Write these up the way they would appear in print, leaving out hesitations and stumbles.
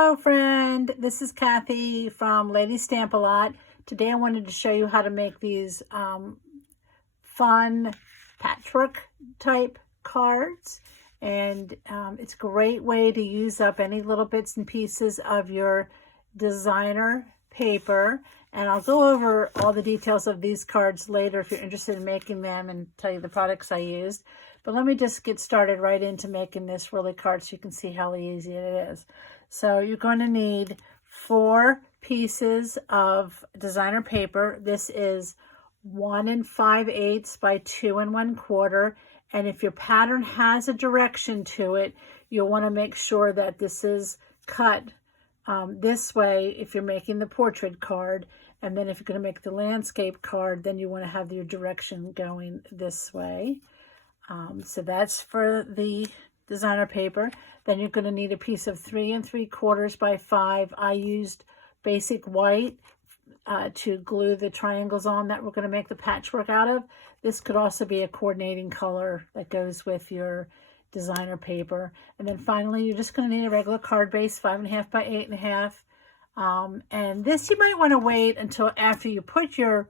Hello friend, this is Kathy from Lady Stamp A Lot. Today I wanted to show you how to make these fun patchwork type cards, and it's a great way to use up any little bits and pieces of your designer paper. And I'll go over all the details of these cards later if you're interested in making them and tell you the products I used. But let me just get started right into making this really card so you can see how easy it is. So you're going to need 4 pieces of designer paper. This is 1 5/8 by 2 1/4. And if your pattern has a direction to it, you'll want to make sure that this is cut this way if you're making the portrait card. And then if you're going to make the landscape card, then you want to have your direction going this way. So that's for the designer paper. Then you're going to need a piece of 3 3/4 by 5. I used basic white to glue the triangles on that we're going to make the patchwork out of. This could also be a coordinating color that goes with your designer paper. And then finally, you're just going to need a regular card base, 5 1/2 by 8 1/2. And this you might want to wait until after you put your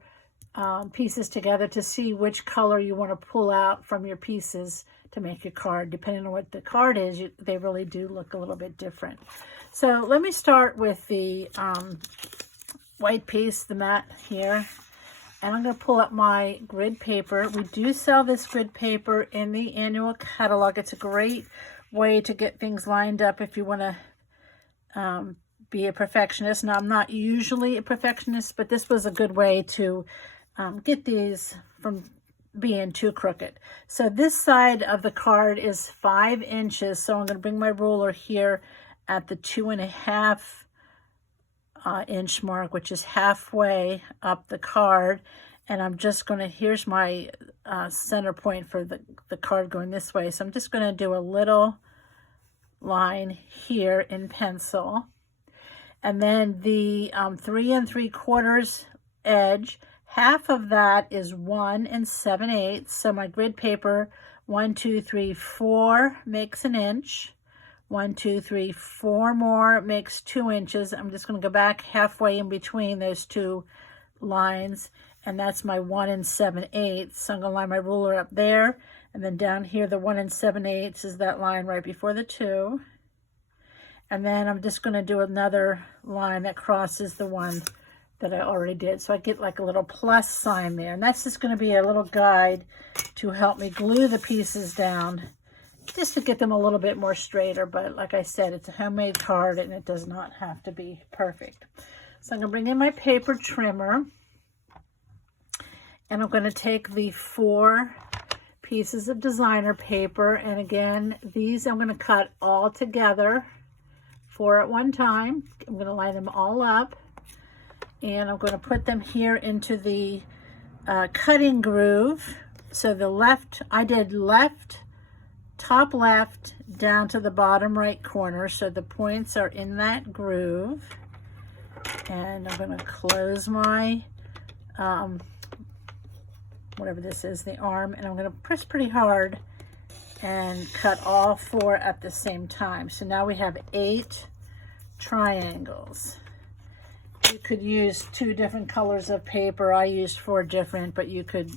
pieces together to see which color you want to pull out from your pieces to make your card. Depending on what the card is, they really do look a little bit different. So let me start with the white piece, the matte here. And I'm going to pull up my grid paper. We do sell this grid paper in the annual catalog. It's a great way to get things lined up if you want to be a perfectionist. Now, I'm not usually a perfectionist, but this was a good way to get these from being too crooked. So this side of the card is 5 inches. So I'm going to bring my ruler here at the 2 1/2 inch mark, which is halfway up the card. And I'm just going to, here's my center point for the card going this way. So I'm just going to do a little line here in pencil. And then the 3 3/4 edge, half of that is 1 7/8. So my grid paper, 1 2 3 4 makes an inch. 1 2 3 4 more makes 2 inches. I'm just going to go back halfway in between those two lines, and that's my 1 7/8. So I'm going to line my ruler up there, and then down here the 1 7/8 is that line right before the 2. And then I'm just going to do another line that crosses the one that I already did. So I get like a little plus sign there. And that's just going to be a little guide to help me glue the pieces down, just to get them a little bit more straighter. But like I said, it's a homemade card and it does not have to be perfect. So I'm going to bring in my paper trimmer. And I'm going to take the 4 pieces of designer paper. And again, these I'm going to cut all together, 4 at one time. I'm going to line them all up. And I'm going to put them here into the cutting groove. So the left, I did left, top left, down to the bottom right corner. So the points are in that groove. And I'm going to close my, whatever this is, the arm. And I'm going to press pretty hard and cut all 4 at the same time. So now we have 8 triangles. You could use 2 different colors of paper. I used 4 different, but you could,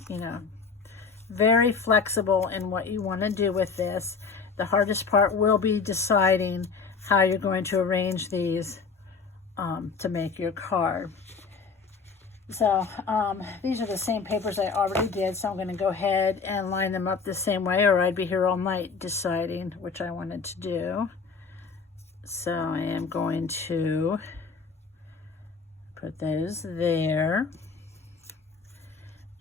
very flexible in what you want to do with this. The hardest part will be deciding how you're going to arrange these to make your card. So these are the same papers I already did, so I'm going to go ahead and line them up the same way, or I'd be here all night deciding which I wanted to do. So I am going to put those there,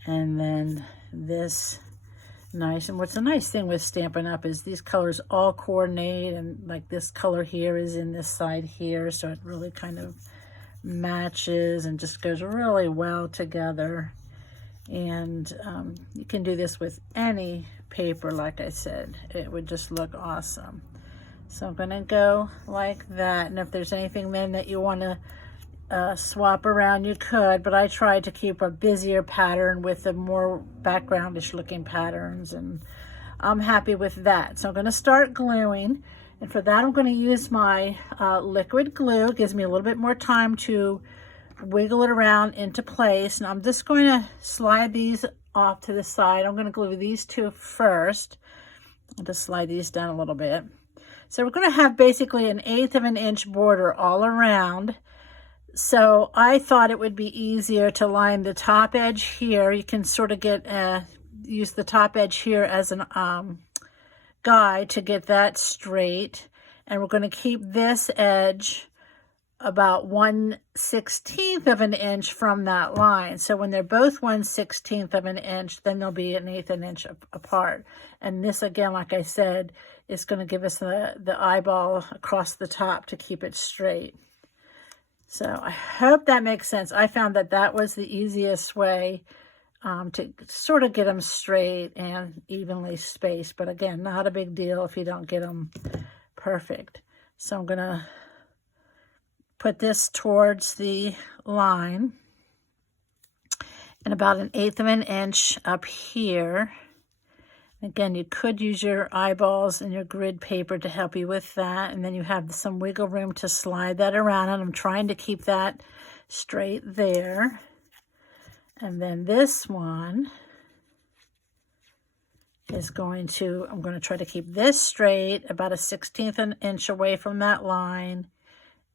and then this nice. And what's a nice thing with Stampin' Up! Is these colors all coordinate, and like this color here is in this side here, so it really kind of matches and just goes really well together. And you can do this with any paper, like I said. It would just look awesome. So I'm going to go like that, and if there's anything then that you want to swap around, you could, but I tried to keep a busier pattern with the more backgroundish looking patterns, and I'm happy with that. So I'm going to start gluing, And for that, I'm going to use my liquid glue. It gives me a little bit more time to wiggle it around into place. And I'm just going to slide these off to the side. I'm going to glue these two first. I'll just slide these down a little bit. So we're going to have basically an 1/8 of an inch border all around. So I thought it would be easier to line the top edge here. You can sort of get use the top edge here as an guide to get that straight. And we're going to keep this edge about 1/16 of an inch from that line. So when they're both 1/16 of an inch, then they'll be an 1/8 an inch apart. And this, again, like I said, is going to give us the eyeball across the top to keep it straight. So I hope that makes sense. I found that that was the easiest way to sort of get them straight and evenly spaced. But again, not a big deal if you don't get them perfect. So I'm going to put this towards the line and about an 1/8 of an inch up here. Again, you could use your eyeballs and your grid paper to help you with that. And then you have some wiggle room to slide that around. And I'm trying to keep that straight there. And then this one is I'm going to try to keep this straight, about a 1/16 an inch away from that line.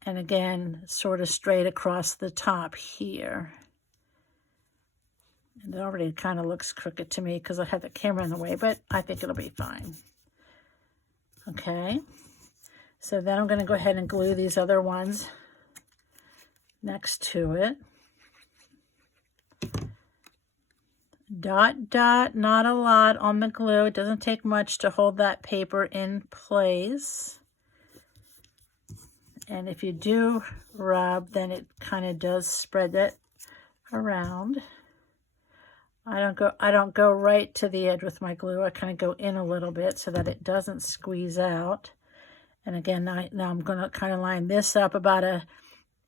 And again, sort of straight across the top here. And it already kind of looks crooked to me because I have the camera in the way, but I think it'll be fine. Okay, so then I'm going to go ahead and glue these other ones next to it. Dot, dot, not a lot on the glue. It doesn't take much to hold that paper in place. And if you do rub, then it kind of does spread that around. I don't go right to the edge with my glue. I kind of go in a little bit so that it doesn't squeeze out. And again, now I'm going to kind of line this up about a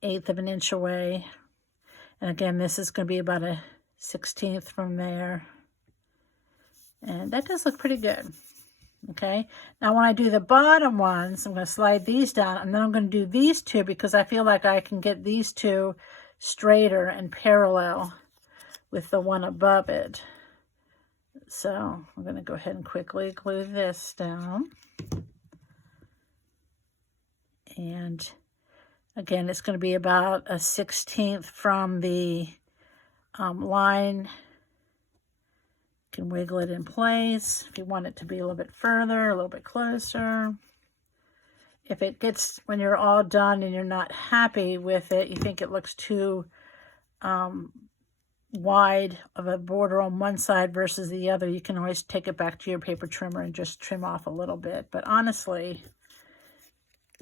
1/8 of an inch away. And again, this is going to be about a 1/16 from there. And that does look pretty good. Okay, now when I do the bottom ones, I'm going to slide these down, and then I'm going to do these two because I feel like I can get these two straighter and parallel with the one above it. So I'm going to go ahead and quickly glue this down. And again, it's going to be about a 1/16 from the line. You can wiggle it in place if you want it to be a little bit further, a little bit closer. If it gets, when you're all done and you're not happy with it, you think it looks too wide of a border on one side versus the other, you can always take it back to your paper trimmer and just trim off a little bit. But honestly,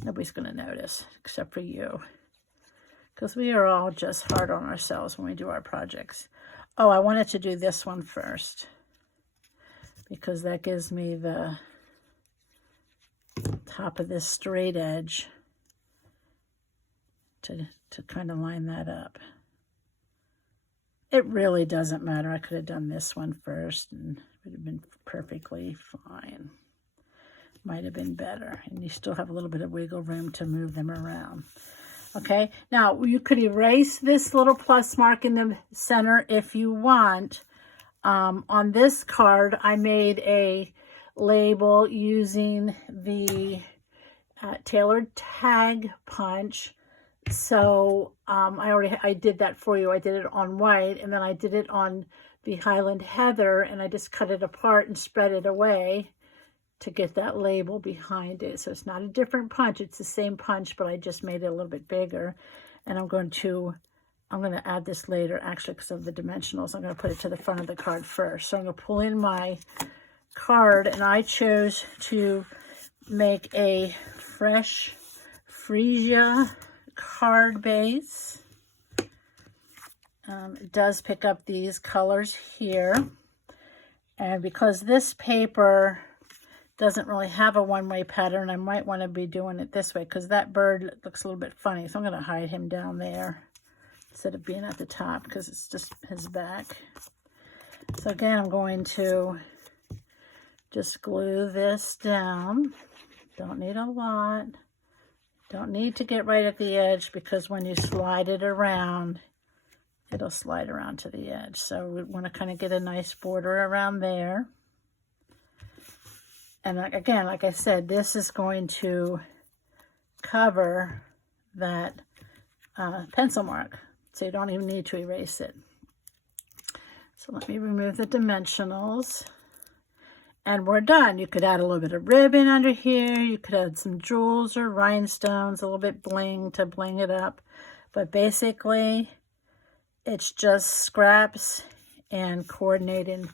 nobody's going to notice except for you, because we are all just hard on ourselves when we do our projects. Oh, I wanted to do this one first because that gives me the top of this straight edge to kind of line that up. It really doesn't matter. I could have done this one first and it would have been perfectly fine. Might have been better. And you still have a little bit of wiggle room to move them around. Okay, now you could erase this little plus mark in the center if you want. On this card, I made a label using the tailored tag punch. So I did that for you. I did it on white, and then I did it on the Highland Heather, and I just cut it apart and spread it away to get that label behind it. So it's not a different punch, it's the same punch, but I just made it a little bit bigger. And I'm going to add this later, actually, because of the dimensionals. I'm going to put it to the front of the card first. So I'm going to pull in my card, and I chose to make a fresh freesia card base. It does pick up these colors here. And because this paper doesn't really have a one-way pattern, I might want to be doing it this way because that bird looks a little bit funny. So I'm going to hide him down there instead of being at the top because it's just his back. So again, I'm going to just glue this down. Don't need a lot. Don't need to get right at the edge because when you slide it around, it'll slide around to the edge. So we want to kind of get a nice border around there. And again, like I said, this is going to cover that pencil mark. So you don't even need to erase it. So let me remove the dimensionals. And we're done. You could add a little bit of ribbon under here. You could add some jewels or rhinestones, a little bit bling to bling it up. But basically, it's just scraps and coordinated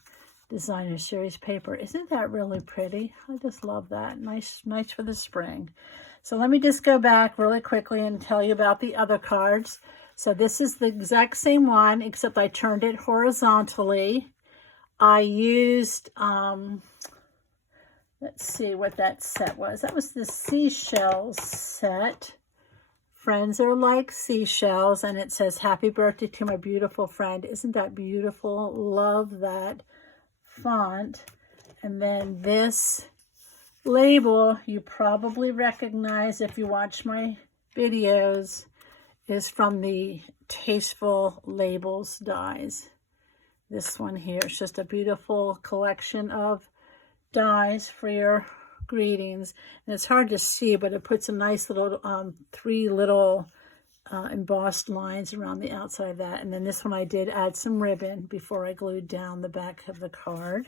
designer series paper. Isn't that really pretty? I just love that. Nice for the spring. So let me just go back really quickly and tell you about the other cards. So this is the exact same one, except I turned it horizontally. I used, let's see what that set was. That was the seashells set. Friends are like seashells, and it says, happy birthday to my beautiful friend. Isn't that beautiful? Love that font. And then this label, you probably recognize if you watch my videos, is from the Tasteful Labels dies. This one here is just a beautiful collection of dies for your greetings. And it's hard to see, but it puts a nice little 3 little embossed lines around the outside of that. And then this one I did add some ribbon before I glued down the back of the card.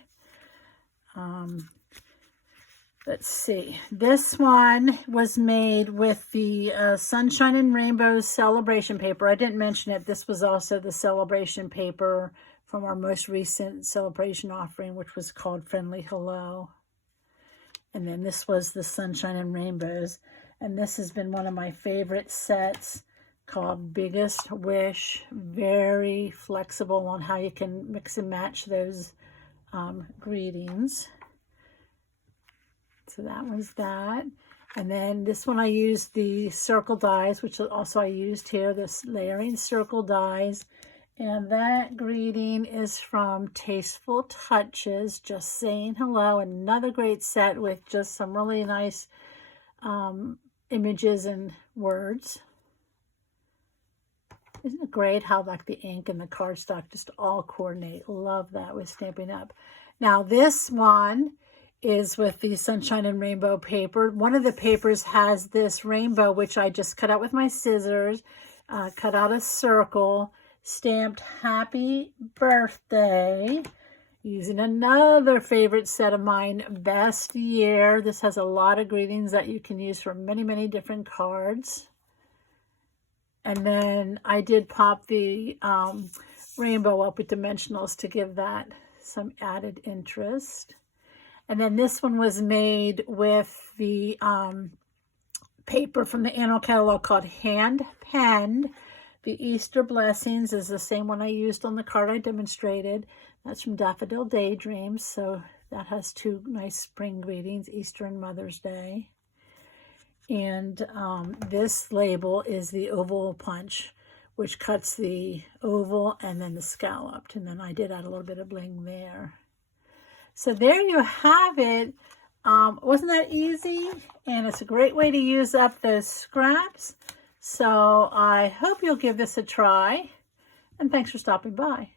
Let's see. This one was made with the Sunshine and Rainbows celebration paper. I didn't mention it. This was also the celebration paper from our most recent celebration offering, which was called Friendly Hello. And then this was the Sunshine and Rainbows. And this has been one of my favorite sets, called Biggest Wish. Very flexible on how you can mix and match those greetings. So that was that. And then this one I used the circle dies, which also I used here, this layering circle dies. And that greeting is from Tasteful Touches, just saying hello. Another great set with just some really nice images and words. Isn't it great how like the ink and the cardstock just all coordinate? Love that with Stampin' Up. Now this one is with the Sunshine and Rainbow paper. One of the papers has this rainbow, which I just cut out with my scissors, cut out a circle, stamped Happy Birthday, using another favorite set of mine, Best Year. This has a lot of greetings that you can use for many, many different cards. And then I did pop the rainbow up with dimensionals to give that some added interest. And then this one was made with the paper from the annual catalog called Hand Penned. The Easter Blessings is the same one I used on the card I demonstrated. That's from Daffodil Daydreams. So that has 2 nice spring greetings, Easter and Mother's Day. And this label is the Oval Punch, which cuts the oval and then the scalloped. And then I did add a little bit of bling there. So there you have it. Wasn't that easy? And it's a great way to use up those scraps. So I hope you'll give this a try. And thanks for stopping by.